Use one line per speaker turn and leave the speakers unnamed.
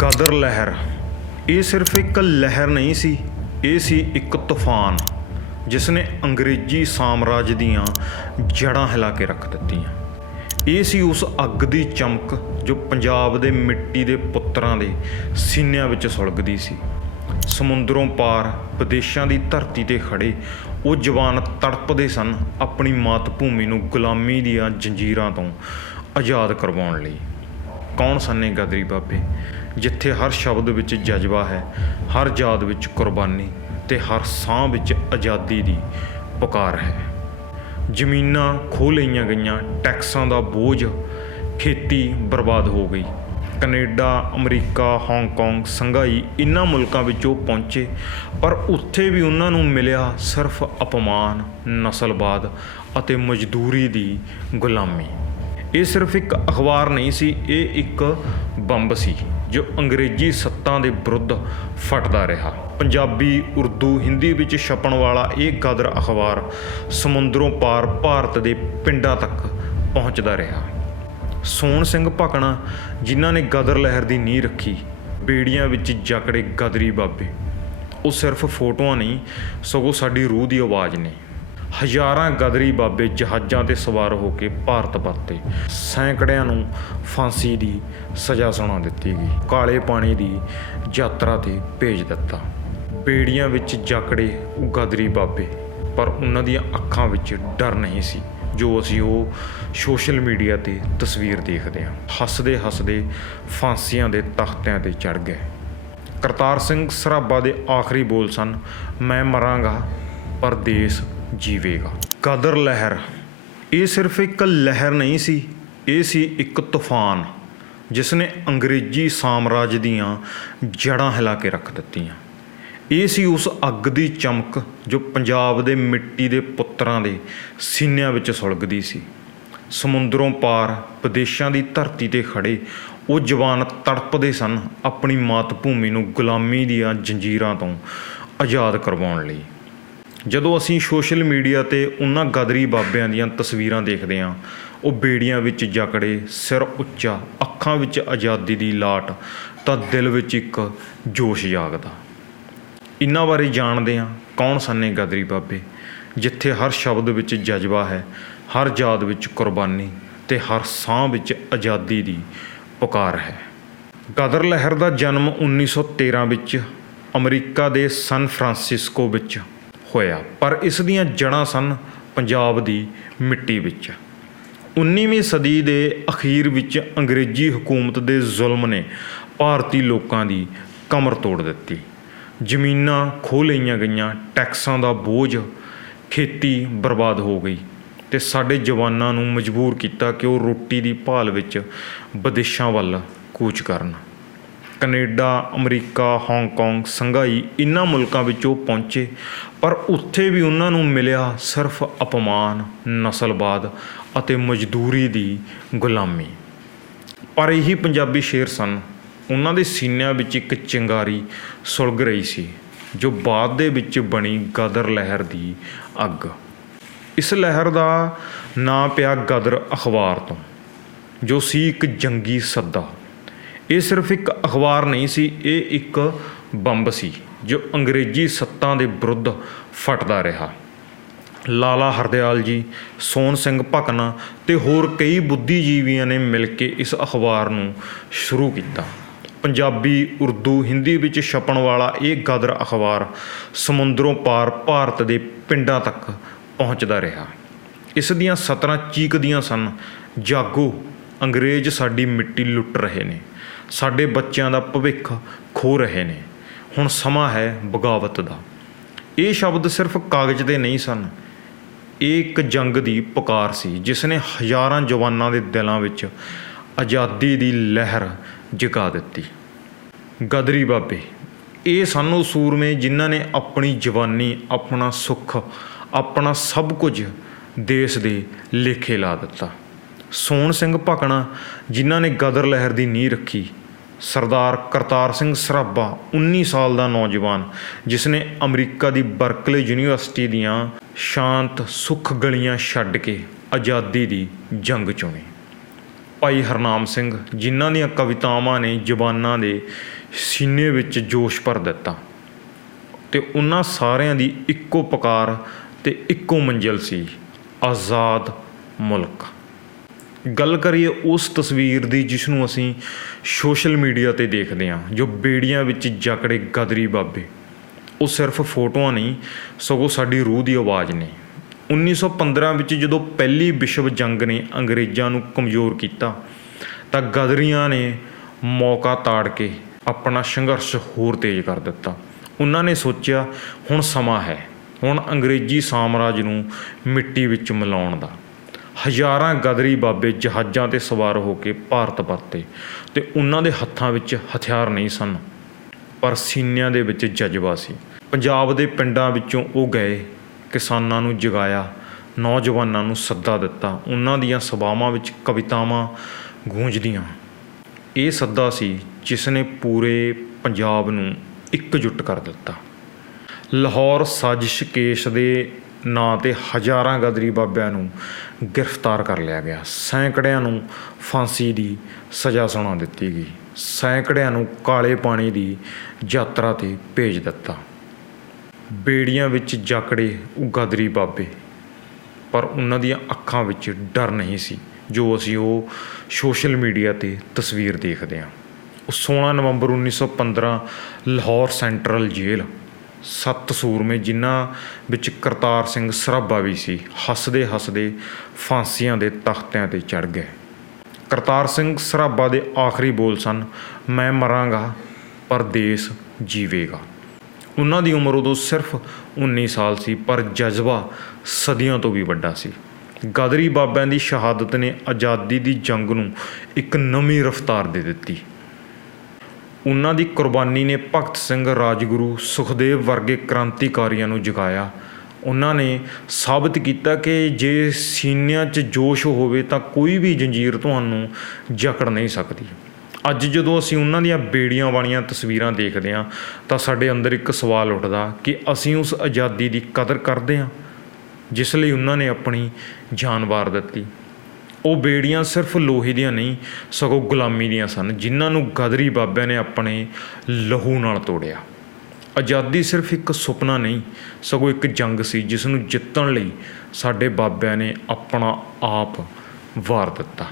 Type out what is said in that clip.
ਕਦਰ ਲਹਿਰ। ਇਹ ਸਿਰਫ ਇੱਕ ਲਹਿਰ ਨਹੀਂ ਸੀ, ਇਹ ਸੀ ਇੱਕ ਤੂਫਾਨ ਜਿਸ ਨੇ ਅੰਗਰੇਜ਼ੀ ਸਾਮਰਾਜ ਦੀਆਂ ਜੜ੍ਹਾਂ ਹਿਲਾ ਕੇ ਰੱਖ ਦਿੱਤੀਆਂ। ਇਹ ਸੀ ਉਸ ਅੱਗ ਦੀ ਚਮਕ ਜੋ ਪੰਜਾਬ ਦੇ ਮਿੱਟੀ ਦੇ ਪੁੱਤਰਾਂ ਦੇ ਸੀਨਿਆਂ ਵਿੱਚ ਸੁਲਗਦੀ ਸੀ। ਸਮੁੰਦਰੋਂ ਪਾਰ ਵਿਦੇਸ਼ਾਂ ਦੀ ਧਰਤੀ ਤੇ ਖੜੇ ਉਹ ਜਵਾਨ ਤੜਪਦੇ ਸਨ ਆਪਣੀ ਮਾਤ ਭੂਮੀ ਨੂੰ ਗੁਲਾਮੀ ਦੀਆਂ ਜੰਜੀਰਾਂ ਤੋਂ ਆਜ਼ਾਦ ਕਰਵਾਉਣ ਲਈ। ਕੌਣ ਸੰਨੇ ਗਦਰੀ ਬਾਬੇ? ਜਿੱਥੇ ਹਰ ਸ਼ਬਦ ਵਿੱਚ ਜਜ਼ਬਾ ਹੈ, ਹਰ ਯਾਦ ਵਿੱਚ ਕੁਰਬਾਨੀ ਤੇ ਹਰ ਸਾਹ ਵਿੱਚ ਆਜ਼ਾਦੀ ਦੀ ਪੁਕਾਰ ਹੈ। ਜ਼ਮੀਨਾਂ ਖੋਹ ਲਈਆਂ ਗਈਆਂ, ਟੈਕਸਾਂ ਦਾ ਬੋਝ ਖੇਤੀ ਬਰਬਾਦ ਹੋ ਗਈ। ਕੈਨੇਡਾ, ਅਮਰੀਕਾ, ਹਾਂਗਕਾਂਗ ਸੰਘਾਈ ਇਨ੍ਹਾਂ ਮੁਲਕਾਂ ਵਿੱਚ ਉਹ ਪਹੁੰਚੇ, ਪਰ ਉੱਥੇ ਵੀ ਉਹਨਾਂ ਨੂੰ ਮਿਲਿਆ ਸਿਰਫ ਅਪਮਾਨ, ਨਸਲਵਾਦ ਅਤੇ ਮਜ਼ਦੂਰੀ ਦੀ ਗੁਲਾਮੀ। ਇਹ ਸਿਰਫ ਇੱਕ ਅਖਬਾਰ ਨਹੀਂ ਸੀ, ਇਹ ਇੱਕ ਬੰਬ ਸੀ, ਜੋ ਅੰਗਰੇਜ਼ੀ ਸੱਤਾਂ ਦੇ ਵਿਰੁੱਧ ਫਟਦਾ ਰਿਹਾ। ਪੰਜਾਬੀ, ਉਰਦੂ, ਹਿੰਦੀ ਵਿੱਚ ਛਪਣ ਵਾਲਾ ਇਹ ਗਦਰ ਅਖਬਾਰ ਸਮੁੰਦਰੋਂ ਪਾਰ ਭਾਰਤ ਦੇ ਪਿੰਡਾਂ ਤੱਕ ਪਹੁੰਚਦਾ ਰਿਹਾ। ਸੋਹਣ ਸਿੰਘ ਭਕਣਾ, ਜਿਨ੍ਹਾਂ ਨੇ ਗਦਰ ਲਹਿਰ ਦੀ ਨੀਂਹ ਰੱਖੀ, ਬੇੜੀਆਂ ਵਿੱਚ ਜਕੜੇ ਗਦਰੀ ਬਾਬੇ। ਉਹ ਸਿਰਫ ਫੋਟੋਆਂ ਨਹੀਂ, ਸਗੋਂ ਸਾਡੀ ਰੂਹ ਦੀ ਆਵਾਜ਼ ਨੇ। ਹਜ਼ਾਰਾਂ ਗਦਰੀ ਬਾਬੇ ਜਹਾਜ਼ਾਂ ਤੇ ਸਵਾਰ ਹੋ ਕੇ ਭਾਰਤ ਪਰਤੇ ਸੈਂਕੜਿਆਂ ਨੂੰ ਫਾਂਸੀ ਦੀ ਸਜ਼ਾ ਸੁਣਾ ਦਿੱਤੀ ਗਈ। ਕਾਲੇ ਪਾਣੀ ਦੀ ਯਾਤਰਾ ਤੇ ਭੇਜ ਦਿੱਤਾ। ਬੇੜੀਆਂ ਵਿੱਚ ਜਕੜੇ ਉਹ ਗਦਰੀ ਬਾਬੇ। ਪਰ ਉਹਨਾਂ ਦੀਆਂ ਅੱਖਾਂ ਵਿੱਚ ਡਰ ਨਹੀਂ ਸੀ, ਜੋ ਅਸੀਂ ਉਹ ਸੋਸ਼ਲ ਮੀਡੀਆ ਤੇ ਤਸਵੀਰ ਦੇਖਦੇ ਹਾਂ। ਹੱਸਦੇ ਹੱਸਦੇ ਫਾਂਸੀਆਂ ਦੇ ਤਖਤਿਆਂ ਤੇ ਚੜ ਗਏ। ਕਰਤਾਰ ਸਿੰਘ ਸਰਾਭਾ ਦੇ ਆਖਰੀ ਬੋਲ ਸਨ, ਮੈਂ ਮਰਾਂਗਾ, ਪਰ ਦੇਸ਼ ਜੀਵੇਗਾ। ਕਦਰ ਲਹਿਰ। ਇਹ ਸਿਰਫ ਇੱਕ ਲਹਿਰ ਨਹੀਂ ਸੀ, ਇਹ ਸੀ ਇੱਕ ਤੂਫਾਨ ਜਿਸ ਨੇ ਅੰਗਰੇਜ਼ੀ ਸਾਮਰਾਜ ਦੀਆਂ ਜੜ੍ਹਾਂ ਹਿਲਾ ਕੇ ਰੱਖ ਦਿੱਤੀਆਂ। ਇਹ ਸੀ ਉਸ ਅੱਗ ਦੀ ਚਮਕ ਜੋ ਪੰਜਾਬ ਦੇ ਮਿੱਟੀ ਦੇ ਪੁੱਤਰਾਂ ਦੇ ਸੀਨਿਆਂ ਵਿੱਚ ਸੁਲਗਦੀ ਸੀ। ਸਮੁੰਦਰੋਂ ਪਾਰ ਵਿਦੇਸ਼ਾਂ ਦੀ ਧਰਤੀ ਤੇ ਖੜੇ ਉਹ ਜਵਾਨ ਤੜਪਦੇ ਸਨ ਆਪਣੀ ਮਾਤ ਭੂਮੀ ਨੂੰ ਗੁਲਾਮੀ ਦੀਆਂ ਜੰਜੀਰਾਂ ਤੋਂ ਆਜ਼ਾਦ ਕਰਵਾਉਣ ਲਈ। ਜਦੋਂ ਅਸੀਂ ਸੋਸ਼ਲ ਮੀਡੀਆ ਤੇ ਉਹਨਾਂ ਗਦਰੀ ਬਾਬਿਆਂ ਦੀਆਂ ਤਸਵੀਰਾਂ ਦੇਖਦੇ ਹਾਂ, ਉਹ ਬੇੜੀਆਂ ਵਿੱਚ ਜਕੜੇ, ਸਿਰ ਉੱਚਾ, ਅੱਖਾਂ ਵਿੱਚ ਆਜ਼ਾਦੀ ਦੀ ਲਾਟ, ਤਾਂ ਦਿਲ ਵਿੱਚ ਇੱਕ ਜੋਸ਼ ਜਾਗਦਾ। ਇਹਨਾਂ ਬਾਰੇ ਜਾਣਦੇ ਹਾਂ ਕੌਣ ਸੰਨੇ ਗਦਰੀ ਬਾਬੇ, ਜਿੱਥੇ ਹਰ ਸ਼ਬਦ ਵਿੱਚ ਜਜ਼ਬਾ ਹੈ, ਹਰ ਯਾਦ ਵਿੱਚ ਕੁਰਬਾਨੀ ਤੇ ਹਰ ਸਾਹ ਵਿੱਚ ਆਜ਼ਾਦੀ ਦੀ ਪੁਕਾਰ ਹੈ। ਗਦਰ ਲਹਿਰ ਦਾ ਜਨਮ 1913 ਵਿੱਚ ਅਮਰੀਕਾ ਦੇ ਸਨ ਫਰਾਂਸਿਸਕੋ ਵਿੱਚ ਹੋਇਆ। ਪਰ ਇਸ ਦੀਆਂ ਜੜ੍ਹਾਂ ਸਨ ਪੰਜਾਬ ਦੀ ਮਿੱਟੀ ਵਿੱਚ। 19ਵੀਂ ਸਦੀ ਦੇ ਅਖੀਰ ਵਿੱਚ ਅੰਗਰੇਜ਼ੀ ਹਕੂਮਤ ਦੇ ਜ਼ੁਲਮ ਨੇ ਭਾਰਤੀ ਲੋਕਾਂ ਦੀ ਕਮਰ ਤੋੜ ਦਿੱਤੀ। ਜ਼ਮੀਨਾਂ ਖੋਹ ਲਈਆਂ ਗਈਆਂ, ਟੈਕਸਾਂ ਦਾ ਬੋਝ ਖੇਤੀ ਬਰਬਾਦ ਹੋ ਗਈ ਤੇ ਸਾਡੇ ਜਵਾਨਾਂ ਨੂੰ ਮਜਬੂਰ ਕੀਤਾ ਕਿ ਉਹ ਰੋਟੀ ਦੀ ਭਾਲ ਵਿੱਚ ਵਿਦੇਸ਼ਾਂ ਵੱਲ ਕੂਚ ਕਰਨ। ਕੈਨੇਡਾ, ਅਮਰੀਕਾ ਹਾਂਗਕਾਂਗ ਸੰਘਾਈ ਇਨ੍ਹਾਂ ਮੁਲਕਾਂ ਵਿੱਚ ਉਹ ਪਹੁੰਚੇ। ਪਰ ਉੱਥੇ ਵੀ ਉਹਨਾਂ ਨੂੰ ਮਿਲਿਆ ਸਿਰਫ ਅਪਮਾਨ, ਨਸਲਵਾਦ ਅਤੇ ਮਜ਼ਦੂਰੀ ਦੀ ਗੁਲਾਮੀ। ਪਰ ਇਹੀ ਪੰਜਾਬੀ ਸ਼ੇਰ ਸਨ। ਉਹਨਾਂ ਦੇ ਸੀਨਿਆਂ ਵਿੱਚ ਇੱਕ ਚਿੰਗਾਰੀ ਸੁਲਗ ਰਹੀ ਸੀ, ਜੋ ਬਾਅਦ ਦੇ ਵਿੱਚ ਬਣੀ ਗਦਰ ਲਹਿਰ ਦੀ ਅੱਗ। ਇਸ ਲਹਿਰ ਦਾ ਨਾਂ ਪਿਆ ਗਦਰ ਅਖਬਾਰ ਤੋਂ, ਜੋ ਸੀ ਇੱਕ ਜੰਗੀ ਸੱਦਾ। ਇਹ ਸਿਰਫ ਇੱਕ ਅਖਬਾਰ ਨਹੀਂ ਸੀ, ਇਹ ਇੱਕ ਬੰਬ ਸੀ, ਜੋ ਅੰਗਰੇਜ਼ੀ ਸੱਤਾਂ ਦੇ ਵਿਰੁੱਧ ਫਟਦਾ ਰਿਹਾ। ਲਾਲਾ ਹਰਦਿਆਲ ਜੀ, ਸੋਹਣ ਸਿੰਘ ਭਕਨਾ ਤੇ ਹੋਰ ਕਈ ਬੁੱਧੀਜੀਵੀਆਂ ਨੇ ਮਿਲ ਕੇ ਇਸ ਅਖਬਾਰ ਨੂੰ ਸ਼ੁਰੂ ਕੀਤਾ। ਪੰਜਾਬੀ, ਉਰਦੂ, ਹਿੰਦੀ ਵਿੱਚ ਛਪਣ ਵਾਲਾ ਇਹ ਗਦਰ ਅਖਬਾਰ ਸਮੁੰਦਰੋਂ ਪਾਰ ਭਾਰਤ ਦੇ ਪਿੰਡਾਂ ਤੱਕ ਪਹੁੰਚਦਾ ਰਿਹਾ। ਇਸ ਦੀਆਂ ਸਤਰਾਂ ਚੀਕਦੀਆਂ ਸਨ, ਜਾਗੋ, ਅੰਗਰੇਜ਼ ਸਾਡੀ ਮਿੱਟੀ ਲੁੱਟ ਰਹੇ ਨੇ। ਸਾਡੇ ਬੱਚਿਆਂ ਦਾ ਭਵਿੱਖ ਖੋ ਰਹੇ ਨੇ। ਹੁਣ ਸਮਾਂ ਹੈ ਬਗਾਵਤ ਦਾ। ਇਹ ਸ਼ਬਦ ਸਿਰਫ ਕਾਗਜ਼ ਦੇ ਨਹੀਂ ਸਨ। ਇਹ ਇੱਕ ਜੰਗ ਦੀ ਪੁਕਾਰ ਸੀ, ਜਿਸ ਨੇ ਹਜ਼ਾਰਾਂ ਜਵਾਨਾਂ ਦੇ ਦਿਲਾਂ ਵਿੱਚ ਆਜ਼ਾਦੀ ਦੀ ਲਹਿਰ ਜਗਾ ਦਿੱਤੀ। ਗਦਰੀ ਬਾਬੇ, ਇਹ ਸਾਨੂੰ ਸੂਰਮੇ ਜਿਨ੍ਹਾਂ ਨੇ ਆਪਣੀ ਜਵਾਨੀ, ਆਪਣਾ ਸੁੱਖ, ਆਪਣਾ ਸਭ ਕੁਝ ਦੇਸ਼ ਦੇ ਲੇਖੇ ਲਾ ਦਿੱਤਾ। ਸੋਹਣ ਸਿੰਘ ਭਕਣਾ ਜਿਨ੍ਹਾਂ ਨੇ ਗਦਰ ਲਹਿਰ ਦੀ ਨੀਂਹ ਰੱਖੀ ਸਰਦਾਰ ਕਰਤਾਰ ਸਿੰਘ ਸਰਾਭਾ 19 ਸਾਲ ਦਾ ਨੌਜਵਾਨ ਜਿਸ ਨੇ ਅਮਰੀਕਾ ਦੀ ਬਰਕਲੇ ਯੂਨੀਵਰਸਿਟੀ ਦੀਆਂ ਸ਼ਾਂਤ, ਸੁੱਖ ਗਲੀਆਂ ਛੱਡ ਕੇ ਆਜ਼ਾਦੀ ਦੀ ਜੰਗ ਚੁਣੀ। ਭਾਈ ਹਰਨਾਮ ਸਿੰਘ, ਜਿਨ੍ਹਾਂ ਦੀਆਂ ਕਵਿਤਾਵਾਂ ਨੇ ਜਵਾਨਾਂ ਦੇ ਸੀਨੇ ਵਿੱਚ ਜੋਸ਼ ਭਰ ਦਿੱਤਾ ਤੇ ਉਹਨਾਂ ਸਾਰਿਆਂ ਦੀ ਇੱਕੋ ਪੁਕਾਰ ਤੇ ਇੱਕੋ ਮੰਜ਼ਿਲ ਸੀ, ਆਜ਼ਾਦ ਮੁਲਕ। ਗੱਲ ਕਰੀਏ ਉਸ ਤਸਵੀਰ ਦੀ ਜਿਸ ਨੂੰ ਅਸੀਂ ਸੋਸ਼ਲ ਮੀਡੀਆ ਤੇ ਦੇਖਦੇ ਹਾਂ, ਜੋ ਬੇੜੀਆਂ ਵਿੱਚ ਜਕੜੇ ਗਦਰੀ ਬਾਬੇ। ਉਹ ਸਿਰਫ ਫੋਟੋਆਂ ਨਹੀਂ, ਸਗੋਂ ਸਾਡੀ ਰੂਹ ਦੀ ਆਵਾਜ਼ ਨੇ। 1915 ਵਿੱਚ ਜਦੋਂ ਪਹਿਲੀ ਵਿਸ਼ਵ ਜੰਗ ਨੇ ਅੰਗਰੇਜ਼ਾਂ ਨੂੰ ਕਮਜ਼ੋਰ ਕੀਤਾ, ਤਾਂ ਗਦਰੀਆਂ ਨੇ ਮੌਕਾ ਤਾੜ ਕੇ ਆਪਣਾ ਸੰਘਰਸ਼ ਹੋਰ ਤੇਜ਼ ਕਰ ਦਿੱਤਾ। ਉਹਨਾਂ ਨੇ ਸੋਚਿਆ, ਹੁਣ ਸਮਾਂ ਹੈ, ਹੁਣ ਅੰਗਰੇਜ਼ੀ ਸਾਮਰਾਜ ਨੂੰ ਮਿੱਟੀ ਵਿੱਚ ਮਿਲਾਉਣ ਦਾ। ਹਜ਼ਾਰਾਂ ਗਦਰੀ ਬਾਬੇ ਜਹਾਜ਼ਾਂ ਤੇ ਸਵਾਰ ਹੋ ਕੇ ਭਾਰਤ ਪਰਤੇ ਤੇ ਉਹਨਾਂ ਦੇ ਹੱਥਾਂ ਵਿੱਚ ਹਥਿਆਰ ਨਹੀਂ ਸਨ, ਪਰ ਸੀਨਿਆਂ ਦੇ ਵਿੱਚ ਜਜ਼ਬਾ ਸੀ। ਪੰਜਾਬ ਦੇ ਪਿੰਡਾਂ ਵਿੱਚੋਂ ਉਹ ਗਏ, ਕਿਸਾਨਾਂ ਨੂੰ ਜਗਾਇਆ, ਨੌਜਵਾਨਾਂ ਨੂੰ ਸੱਦਾ ਦਿੱਤਾ, ਉਹਨਾਂ ਦੀਆਂ ਸਭਾਵਾਂ ਵਿੱਚ ਕਵਿਤਾਵਾਂ ਗੂੰਜਦੀਆਂ। ਇਹ ਸੱਦਾ ਸੀ ਜਿਸ ਨੇ ਪੂਰੇ ਪੰਜਾਬ ਨੂੰ ਇਕਜੁੱਟ ਕਰ ਦਿੱਤਾ। ਲਾਹੌਰ ਸਾਜ਼ਿਸ਼ ਕੇਸ ਦੇ ਨਾਂ ਤੇ ਹਜ਼ਾਰਾਂ ਗਦਰੀ ਬਾਬਿਆਂ ਨੂੰ ਗ੍ਰਿਫਤਾਰ ਕਰ ਲਿਆ ਗਿਆ। ਸੈਂਕੜਿਆਂ ਨੂੰ ਫਾਂਸੀ ਦੀ ਸਜ਼ਾ ਸੁਣਾ ਦਿੱਤੀ ਗਈ। ਸੈਂਕੜਿਆਂ ਨੂੰ ਕਾਲੇ ਪਾਣੀ ਦੀ ਯਾਤਰਾ ਤੇ ਭੇਜ ਦਿੱਤਾ। ਬੇੜੀਆਂ ਵਿੱਚ ਜਕੜੇ ਉਹ ਗਦਰੀ ਬਾਬੇ। ਪਰ ਉਹਨਾਂ ਦੀਆਂ ਅੱਖਾਂ ਵਿੱਚ ਡਰ ਨਹੀਂ ਸੀ, ਜੋ ਅਸੀਂ ਉਹ ਸੋਸ਼ਲ ਮੀਡੀਆ ਤੇ ਤਸਵੀਰ ਦੇਖਦੇ ਹਾਂ। ਉਹ 16 ਨਵੰਬਰ 1915 ਲਾਹੌਰ ਸੈਂਟਰਲ ਜੇਲ੍ਹ ਸੱਤ ਸੂਰਮੇ, ਜਿਨ੍ਹਾਂ ਵਿੱਚ ਕਰਤਾਰ ਸਿੰਘ ਸਰਾਭਾ ਵੀ ਸੀ, ਹੱਸਦੇ ਹੱਸਦੇ ਫਾਂਸੀਆਂ ਦੇ ਤਖਤਿਆਂ ਤੇ ਚੜ ਗਏ। ਕਰਤਾਰ ਸਿੰਘ ਸਰਾਭਾ ਦੇ ਆਖਰੀ ਬੋਲ ਸਨ, ਮੈਂ ਮਰਾਂਗਾ, ਪਰ ਦੇਸ਼ ਜੀਵੇਗਾ। ਉਹਨਾਂ ਦੀ ਉਮਰ ਉਦੋਂ ਸਿਰਫ 19 ਸਾਲ ਸੀ, ਪਰ ਜਜ਼ਬਾ ਸਦੀਆਂ ਤੋਂ ਵੀ ਵੱਡਾ ਸੀ। ਗਦਰੀ ਬਾਬਿਆਂ ਦੀ ਸ਼ਹਾਦਤ ਨੇ ਆਜ਼ਾਦੀ ਦੀ ਜੰਗ ਨੂੰ ਇੱਕ ਨਵੀਂ ਰਫ਼ਤਾਰ ਦੇ ਦਿੱਤੀ। ਉਹਨਾਂ ਦੀ ਕੁਰਬਾਨੀ ਨੇ ਭਗਤ ਸਿੰਘ ਰਾਜਗੁਰੂ ਸੁਖਦੇਵ ਵਰਗੇ ਕ੍ਰਾਂਤੀਕਾਰੀਆਂ ਨੂੰ ਜਗਾਇਆ। ਉਹਨਾਂ ਨੇ ਸਾਬਤ ਕੀਤਾ ਕਿ ਜੇ ਸੀਨਿਆਂ 'ਚ ਜੋਸ਼ ਹੋਵੇ ਤਾਂ ਕੋਈ ਵੀ ਜੰਜੀਰ ਤੁਹਾਨੂੰ ਜਕੜ ਨਹੀਂ ਸਕਦੀ। ਅੱਜ ਜਦੋਂ ਅਸੀਂ ਉਹਨਾਂ ਦੀਆਂ ਬੇੜੀਆਂ ਵਾਲੀਆਂ ਤਸਵੀਰਾਂ ਦੇਖਦੇ ਹਾਂ, ਤਾਂ ਸਾਡੇ ਅੰਦਰ ਇੱਕ ਸਵਾਲ ਉੱਠਦਾ ਕਿ ਅਸੀਂ ਉਸ ਆਜ਼ਾਦੀ ਦੀ ਕਦਰ ਕਰਦੇ ਹਾਂ, ਜਿਸ ਲਈ ਉਹਨਾਂ ਨੇ ਆਪਣੀ ਜਾਨ ਵਾਰ ਦਿੱਤੀ। ਉਹ ਬੇੜੀਆਂ ਸਿਰਫ ਲੋਹੇ ਦੀਆਂ ਨਹੀਂ, ਸਗੋਂ ਗੁਲਾਮੀ ਦੀਆਂ ਸਨ, ਜਿਨ੍ਹਾਂ ਨੂੰ ਗਦਰੀ ਬਾਬਿਆਂ ਨੇ ਆਪਣੇ ਲਹੂ ਨਾਲ ਤੋੜਿਆ। ਆਜ਼ਾਦੀ ਸਿਰਫ ਇੱਕ ਸੁਪਨਾ ਨਹੀਂ, ਸਗੋਂ ਇੱਕ ਜੰਗ ਸੀ, ਜਿਸ ਨੂੰ ਜਿੱਤਣ ਲਈ ਸਾਡੇ ਬਾਬਿਆਂ ਨੇ ਆਪਣਾ ਆਪ ਵਾਰ ਦਿੱਤਾ।